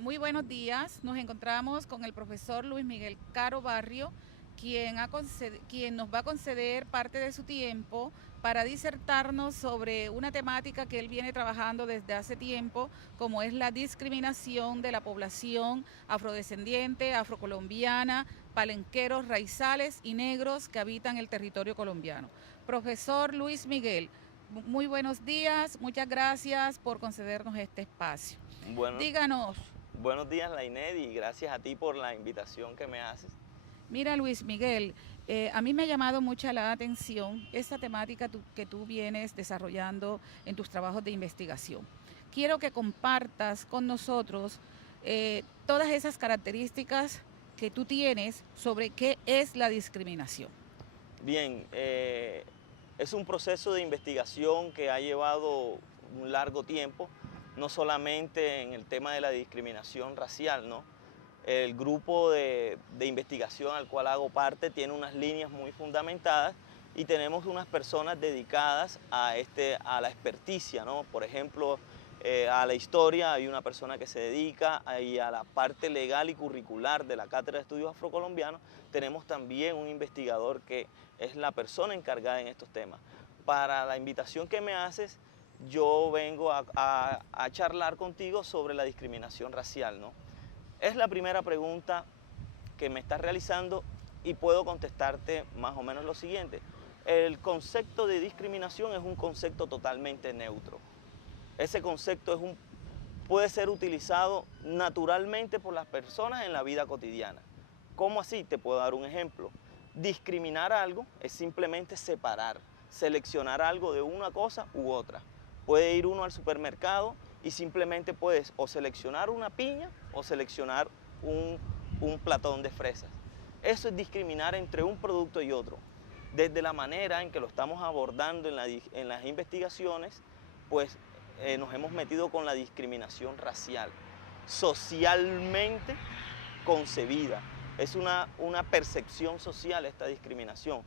Muy buenos días. Nos encontramos con el profesor Luis Miguel Caro Barrio, quien nos va a conceder parte de su tiempo para disertarnos sobre una temática que él viene trabajando desde hace tiempo, como es la discriminación de la población afrodescendiente, afrocolombiana, palenqueros, raizales y negros que habitan el territorio colombiano. Profesor Luis Miguel, muy buenos días, muchas gracias por concedernos este espacio. Bueno, Díganos. buenos días, Lainet, y gracias a ti por la invitación que me haces. Mira, Luis Miguel, a mí me ha llamado mucha la atención esta temática que tú vienes desarrollando en tus trabajos de investigación. Quiero que compartas con nosotros todas esas características que tú tienes sobre qué es la discriminación. Bien, es un proceso de investigación que ha llevado un largo tiempo, no solamente en el tema de la discriminación racial, ¿no? El grupo de investigación al cual hago parte tiene unas líneas muy fundamentadas y tenemos unas personas dedicadas a la experticia, ¿no? Por ejemplo, a la historia hay una persona que se dedica y a la parte legal y curricular de la Cátedra de Estudios Afrocolombianos tenemos también un investigador que es la persona encargada en estos temas. Para la invitación que me haces, yo vengo a charlar contigo sobre la discriminación racial, ¿no? Es la primera pregunta que me estás realizando y puedo contestarte más o menos lo siguiente. El concepto de discriminación es un concepto totalmente neutro. Ese concepto puede ser utilizado naturalmente por las personas en la vida cotidiana. ¿Cómo así? Te puedo dar un ejemplo. Discriminar algo es simplemente separar, seleccionar algo de una cosa u otra. Puede ir uno al supermercado y simplemente puedes o seleccionar una piña o seleccionar un platón de fresas. Eso es discriminar entre un producto y otro. Desde la manera en que lo estamos abordando en las investigaciones, pues nos hemos metido con la discriminación racial, socialmente concebida. Es una percepción social esta discriminación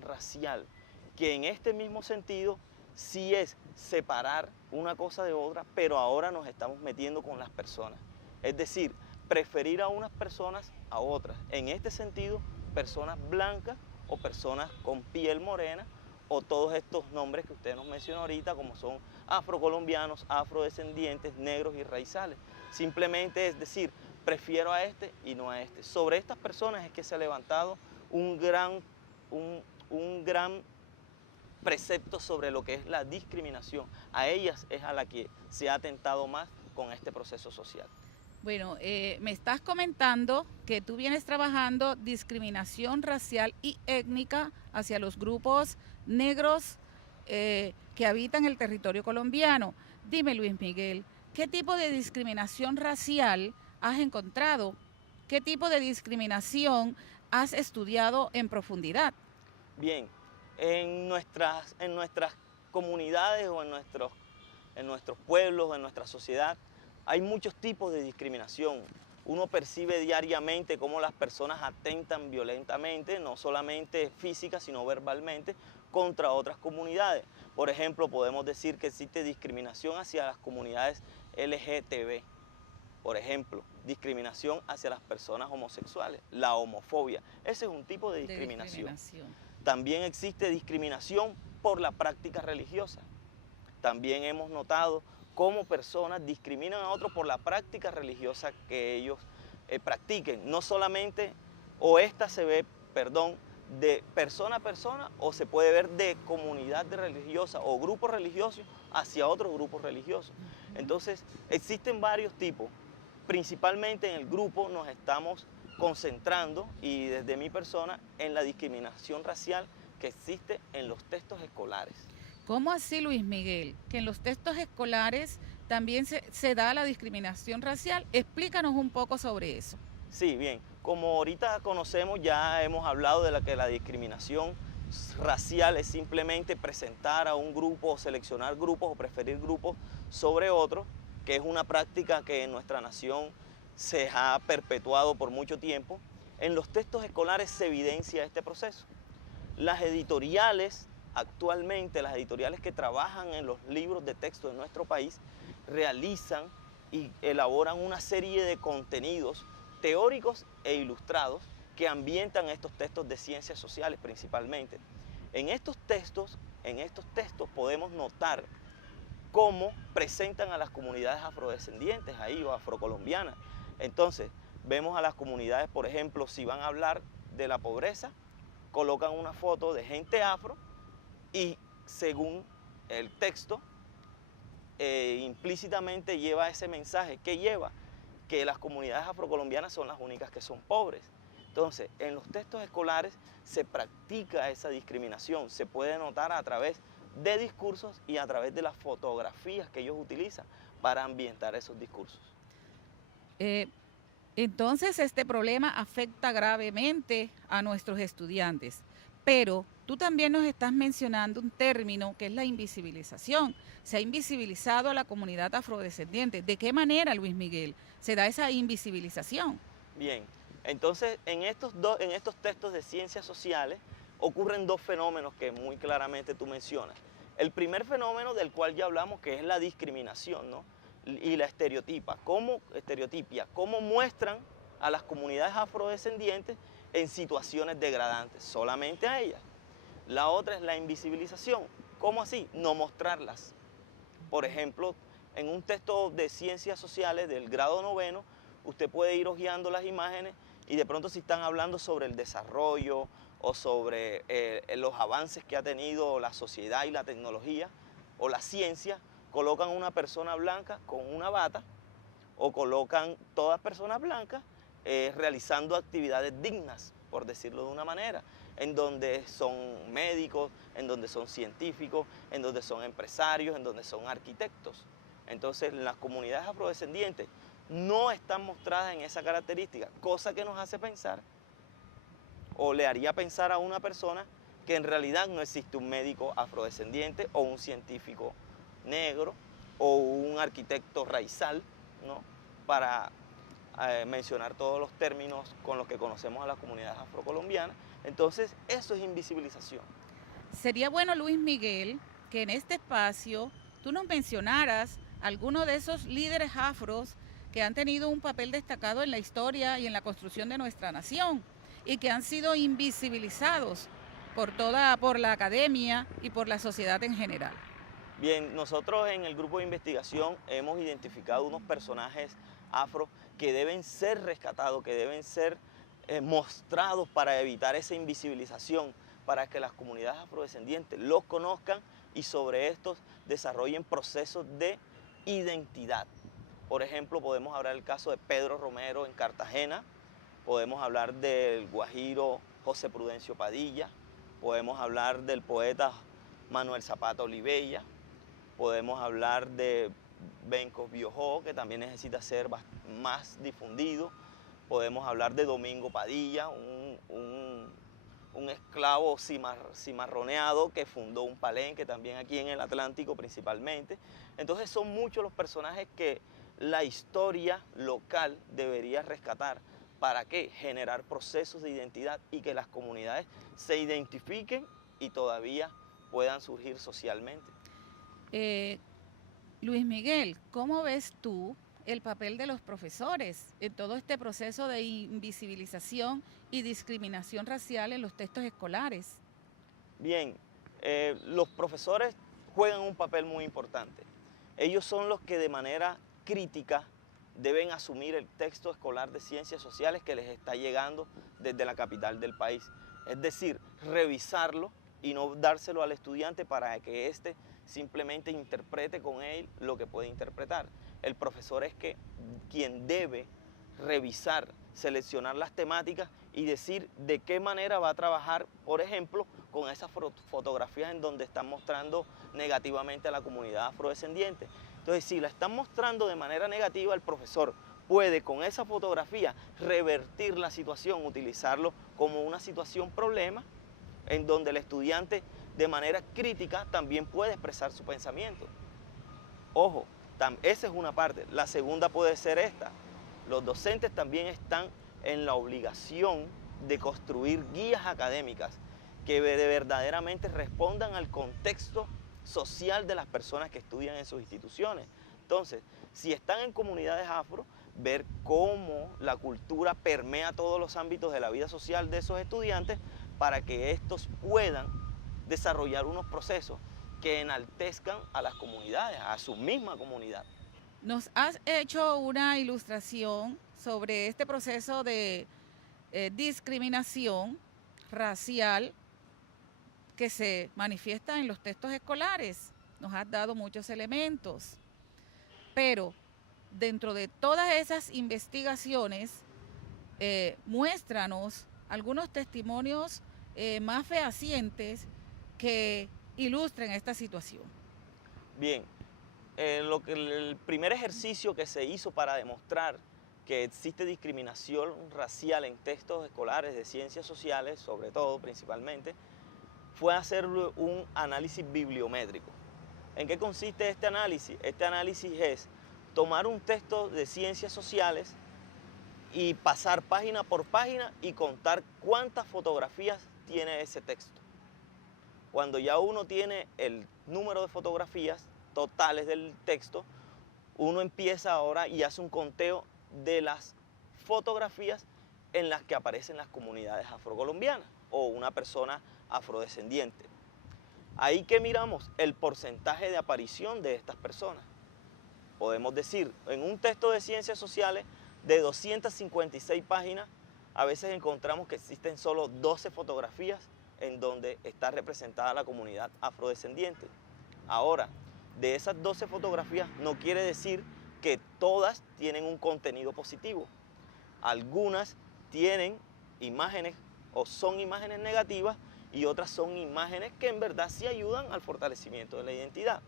racial, que en este mismo sentido sí es separar una cosa de otra, pero ahora nos estamos metiendo con las personas. Es decir, preferir a unas personas a otras. En este sentido, personas blancas o personas con piel morena o todos estos nombres que usted nos mencionó ahorita, como son afrocolombianos, afrodescendientes, negros y raizales. Simplemente es decir, prefiero a este y no a este. Sobre estas personas es que se ha levantado un gran precepto sobre lo que es la discriminación. A ellas es a la que se ha atentado más con este proceso social. Bueno, me estás comentando que tú vienes trabajando discriminación racial y étnica hacia los grupos negros que habitan el territorio colombiano. Dime, Luis Miguel, ¿qué tipo de discriminación racial has encontrado? ¿Qué tipo de discriminación has estudiado en profundidad? Bien, en nuestras comunidades o en nuestros pueblos, en nuestra sociedad, hay muchos tipos de discriminación. Uno percibe diariamente cómo las personas atentan violentamente, no solamente física, sino verbalmente, contra otras comunidades. Por ejemplo, podemos decir que existe discriminación hacia las comunidades LGTB. Por ejemplo, discriminación hacia las personas homosexuales, la homofobia. Ese es un tipo de De discriminación. discriminación. También existe discriminación por la práctica religiosa. También hemos notado cómo personas discriminan a otros por la práctica religiosa que ellos practiquen. No solamente, o esta se ve, perdón, de persona a persona o se puede ver de comunidad religiosa o grupos religiosos hacia otros grupos religiosos. Entonces, existen varios tipos. Principalmente en el grupo nos estamos concentrando, y desde mi persona, en la discriminación racial que existe en los textos escolares. ¿Cómo así, Luis Miguel? Que en los textos escolares también se da la discriminación racial. Explícanos un poco sobre eso. Sí, bien, como ahorita conocemos, ya hemos hablado de que la discriminación racial es simplemente presentar a un grupo o seleccionar grupos o preferir grupos sobre otros, que es una práctica que en nuestra nación se ha perpetuado por mucho tiempo. En los textos escolares se evidencia este proceso. Las editoriales, actualmente las editoriales que trabajan en los libros de texto de nuestro país, realizan y elaboran una serie de contenidos teóricos e ilustrados que ambientan estos textos de ciencias sociales principalmente. En estos textos podemos notar cómo presentan a las comunidades afrodescendientes ahí o afrocolombianas. Entonces, vemos a las comunidades, por ejemplo, si van a hablar de la pobreza, colocan una foto de gente afro y según el texto, implícitamente lleva ese mensaje. ¿Qué lleva? Que las comunidades afrocolombianas son las únicas que son pobres. Entonces, en los textos escolares se practica esa discriminación, se puede notar a través de discursos y a través de las fotografías que ellos utilizan para ambientar esos discursos. Entonces, este problema afecta gravemente a nuestros estudiantes, pero tú también nos estás mencionando un término que es la invisibilización. Se ha invisibilizado a la comunidad afrodescendiente. ¿De qué manera, Luis Miguel, se da esa invisibilización? Bien, entonces en estos textos de ciencias sociales ocurren dos fenómenos que muy claramente tú mencionas. El primer fenómeno del cual ya hablamos, que es la discriminación, ¿no? Y la estereotipia, cómo muestran a las comunidades afrodescendientes en situaciones degradantes, solamente a ellas. La otra es la invisibilización. ¿Cómo así? No mostrarlas. Por ejemplo, en un texto de ciencias sociales del grado 9, usted puede ir hojeando las imágenes y de pronto si están hablando sobre el desarrollo o sobre los avances que ha tenido la sociedad y la tecnología o la ciencia, colocan una persona blanca con una bata o colocan todas personas blancas realizando actividades dignas, por decirlo de una manera, en donde son médicos, en donde son científicos, en donde son empresarios, en donde son arquitectos. Entonces las comunidades afrodescendientes no están mostradas en esa característica, cosa que nos hace pensar o le haría pensar a una persona que en realidad no existe un médico afrodescendiente o un científico negro o un arquitecto raizal, ¿no? Para mencionar todos los términos con los que conocemos a las comunidades afrocolombianas. Entonces, eso es invisibilización. Sería bueno, Luis Miguel, que en este espacio tú nos mencionaras algunos de esos líderes afros que han tenido un papel destacado en la historia y en la construcción de nuestra nación y que han sido invisibilizados por la academia y por la sociedad en general. Bien, nosotros en el grupo de investigación hemos identificado unos personajes afro que deben ser rescatados, que deben ser mostrados para evitar esa invisibilización, para que las comunidades afrodescendientes los conozcan y sobre estos desarrollen procesos de identidad. Por ejemplo, podemos hablar del caso de Pedro Romero en Cartagena, podemos hablar del guajiro José Prudencio Padilla, podemos hablar del poeta Manuel Zapata Olivella, podemos hablar de Benco Biojó, que también necesita ser más difundido. Podemos hablar de Domingo Padilla, un esclavo cimarroneado que fundó un palenque también aquí en el Atlántico principalmente. Entonces son muchos los personajes que la historia local debería rescatar. ¿Para qué? Generar procesos de identidad y que las comunidades se identifiquen y todavía puedan surgir socialmente. Luis Miguel, ¿cómo ves tú el papel de los profesores en todo este proceso de invisibilización y discriminación racial en los textos escolares? Bien, los profesores juegan un papel muy importante. Ellos son los que de manera crítica deben asumir el texto escolar de ciencias sociales que les está llegando desde la capital del país. Es decir, revisarlo y no dárselo al estudiante para que éste simplemente interprete con él lo que puede interpretar. El profesor es quien debe revisar, seleccionar las temáticas y decir de qué manera va a trabajar, por ejemplo, con esas fotografías en donde están mostrando negativamente a la comunidad afrodescendiente. Entonces, si la están mostrando de manera negativa, el profesor puede con esa fotografía revertir la situación, utilizarlo como una situación problema, en donde el estudiante de manera crítica también puede expresar su pensamiento. Ojo, esa es una parte. La segunda puede ser esta. Los docentes también están en la obligación de construir guías académicas que verdaderamente respondan al contexto social de las personas que estudian en sus instituciones. Entonces, Si están en comunidades afro, ver cómo la cultura permea todos los ámbitos de la vida social de esos estudiantes para que estos puedan desarrollar unos procesos que enaltezcan a las comunidades, a su misma comunidad. Nos has hecho una ilustración sobre este proceso de discriminación racial que se manifiesta en los textos escolares. Nos has dado muchos elementos, pero dentro de todas esas investigaciones, muéstranos algunos testimonios más fehacientes que ilustren esta situación. Bien, el primer ejercicio que se hizo para demostrar que existe discriminación racial en textos escolares de ciencias sociales, sobre todo, principalmente, fue hacer un análisis bibliométrico. ¿En qué consiste este análisis? Este análisis es tomar un texto de ciencias sociales y pasar página por página y contar cuántas fotografías tiene ese texto. Cuando ya uno tiene el número de fotografías totales del texto, uno empieza ahora y hace un conteo de las fotografías en las que aparecen las comunidades afrocolombianas o una persona afrodescendiente. Ahí que miramos el porcentaje de aparición de estas personas. Podemos decir, en un texto de ciencias sociales de 256 páginas, a veces encontramos que existen solo 12 fotografías en donde está representada la comunidad afrodescendiente. Ahora, de esas 12 fotografías no quiere decir que todas tienen un contenido positivo. Algunas tienen imágenes o son imágenes negativas y otras son imágenes que en verdad sí ayudan al fortalecimiento de la identidad.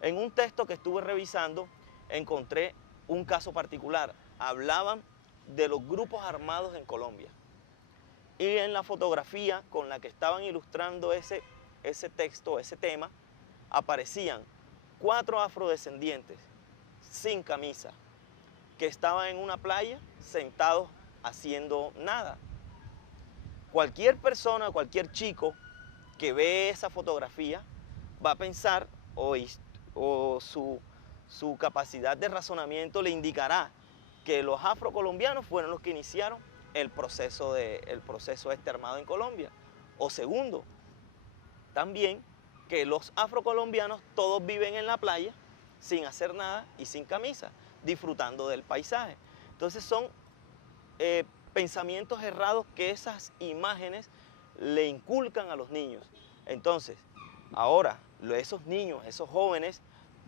En un texto que estuve revisando encontré un caso particular. Hablaban de los grupos armados en Colombia. Y en la fotografía con la que estaban ilustrando ese texto, ese tema, aparecían 4 afrodescendientes sin camisa que estaban en una playa sentados haciendo nada. Cualquier persona, cualquier chico que ve esa fotografía va a pensar o su capacidad de razonamiento le indicará que los afrocolombianos fueron los que iniciaron el proceso este armado en Colombia. O segundo, también que los afrocolombianos todos viven en la playa sin hacer nada y sin camisa, disfrutando del paisaje. Entonces son pensamientos errados que esas imágenes le inculcan a los niños. Entonces, ahora esos niños, esos jóvenes,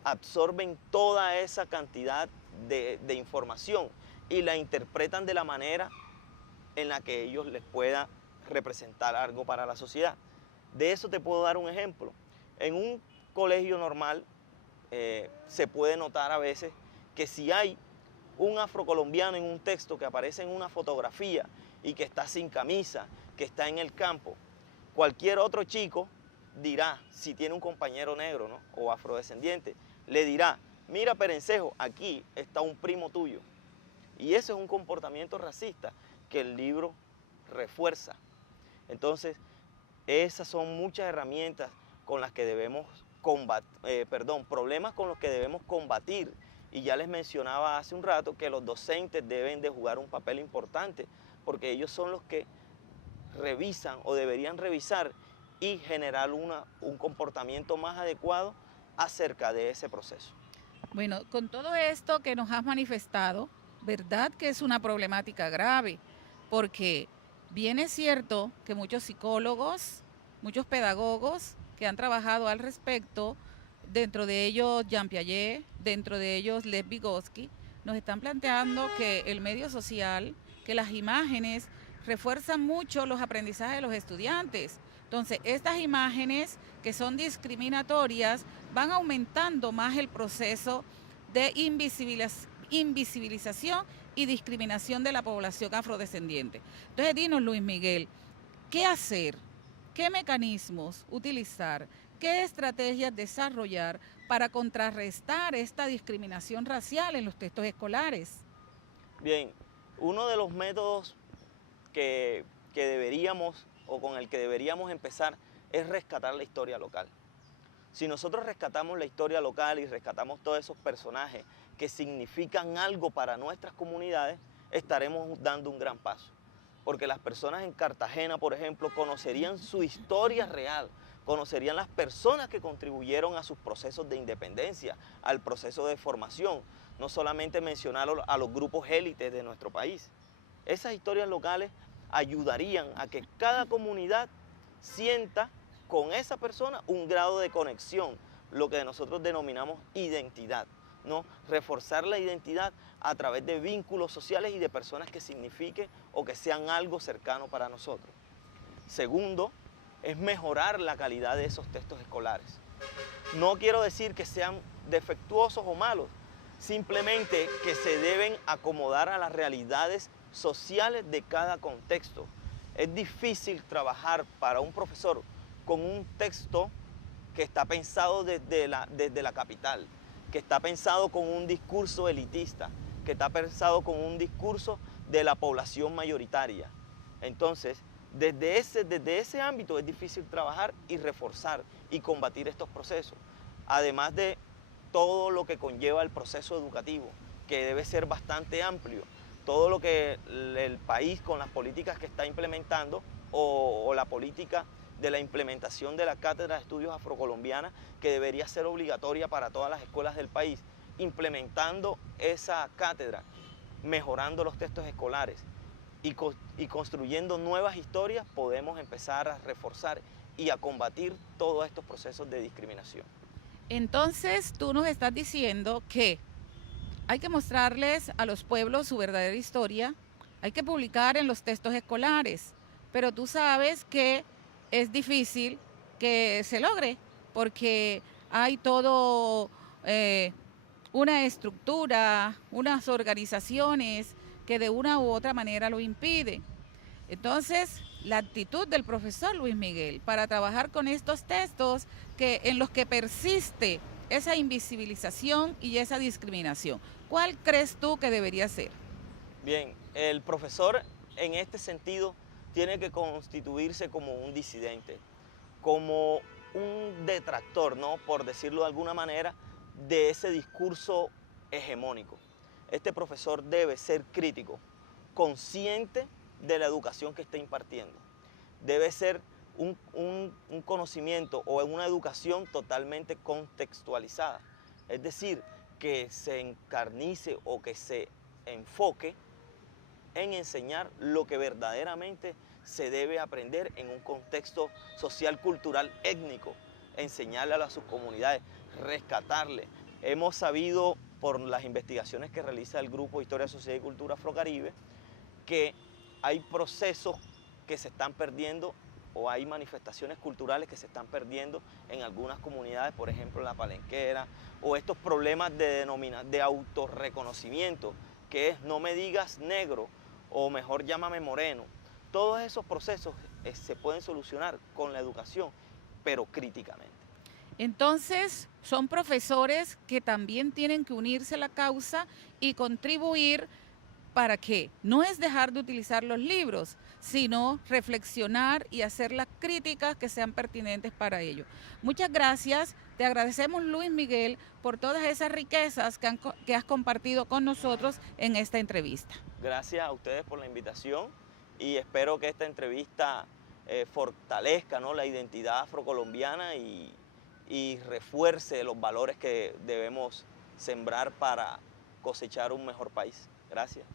absorben toda esa cantidad de información y la interpretan de la manera en la que ellos les pueda representar algo para la sociedad. De eso te puedo dar un ejemplo. En un colegio normal se puede notar a veces que si hay un afrocolombiano en un texto que aparece en una fotografía y que está sin camisa, que está en el campo, cualquier otro chico dirá, si tiene un compañero negro, ¿no?, o afrodescendiente, le dirá, mira Perencejo, aquí está un primo tuyo. Y ese es un comportamiento racista que el libro refuerza. Entonces, esas son muchas herramientas con las que debemos problemas con los que debemos combatir. Y ya les mencionaba hace un rato que los docentes deben de jugar un papel importante, porque ellos son los que revisan o deberían revisar y generar un comportamiento más adecuado acerca de ese proceso. Bueno, con todo esto que nos has manifestado, ¿verdad que es una problemática grave? Porque bien es cierto que muchos psicólogos, muchos pedagogos que han trabajado al respecto, dentro de ellos Jean Piaget, dentro de ellos Lev Vygotsky, nos están planteando que el medio social, que las imágenes refuerzan mucho los aprendizajes de los estudiantes. Entonces, estas imágenes que son discriminatorias van aumentando más el proceso de invisibilización y discriminación de la población afrodescendiente. Entonces, dinos, Luis Miguel, ¿qué hacer? ¿Qué mecanismos utilizar? ¿Qué estrategias desarrollar para contrarrestar esta discriminación racial en los textos escolares? Bien, uno de los métodos que deberíamos o con el que deberíamos empezar es rescatar la historia local. Si nosotros rescatamos la historia local y rescatamos todos esos personajes que significan algo para nuestras comunidades, estaremos dando un gran paso. Porque las personas en Cartagena, por ejemplo, conocerían su historia real, conocerían las personas que contribuyeron a sus procesos de independencia, al proceso de formación, no solamente mencionar a los grupos élites de nuestro país. Esas historias locales ayudarían a que cada comunidad sienta con esa persona un grado de conexión, lo que nosotros denominamos identidad, ¿no? Reforzar la identidad a través de vínculos sociales y de personas que signifiquen o que sean algo cercano para nosotros. Segundo, es mejorar la calidad de esos textos escolares. No quiero decir que sean defectuosos o malos, simplemente que se deben acomodar a las realidades sociales de cada contexto. Es difícil trabajar para un profesor con un texto que está pensado desde la capital, que está pensado con un discurso elitista, que está pensado con un discurso de la población mayoritaria. Entonces, desde ese ámbito es difícil trabajar y reforzar y combatir estos procesos. Además de todo lo que conlleva el proceso educativo, que debe ser bastante amplio. Todo lo que el país con las políticas que está implementando o la política de la implementación de la Cátedra de Estudios Afrocolombiana, que debería ser obligatoria para todas las escuelas del país, implementando esa cátedra, mejorando los textos escolares y construyendo nuevas historias, podemos empezar a reforzar y a combatir todos estos procesos de discriminación. Entonces, tú nos estás diciendo que hay que mostrarles a los pueblos su verdadera historia, hay que publicar en los textos escolares, pero tú sabes que es difícil que se logre porque hay todo una estructura, unas organizaciones que de una u otra manera lo impiden. Entonces, la actitud del profesor Luis Miguel para trabajar con estos textos en los que persiste esa invisibilización y esa discriminación, ¿cuál crees tú que debería ser? Bien, el profesor en este sentido tiene que constituirse como un disidente, como un detractor, ¿no? Por decirlo de alguna manera, de ese discurso hegemónico. Este profesor debe ser crítico, consciente de la educación que está impartiendo. Debe ser un conocimiento o una educación totalmente contextualizada. Es decir, que se encarnice o que se enfoque en enseñar lo que verdaderamente se debe aprender en un contexto social, cultural, étnico, enseñarle a sus comunidades, rescatarle. Hemos sabido por las investigaciones que realiza el Grupo Historia, Sociedad y Cultura Afrocaribe que hay procesos que se están perdiendo o hay manifestaciones culturales que se están perdiendo en algunas comunidades, por ejemplo en la Palenquera, o estos problemas de autorreconocimiento, que es no me digas negro, o mejor llámame moreno. Todos esos procesos se pueden solucionar con la educación, pero críticamente. Entonces, son profesores que también tienen que unirse a la causa y contribuir para que no es dejar de utilizar los libros, sino reflexionar y hacer las críticas que sean pertinentes para ello. Muchas gracias, te agradecemos Luis Miguel por todas esas riquezas que has compartido con nosotros en esta entrevista. Gracias a ustedes por la invitación y espero que esta entrevista fortalezca, ¿no?, la identidad afrocolombiana y refuerce los valores que debemos sembrar para cosechar un mejor país. Gracias.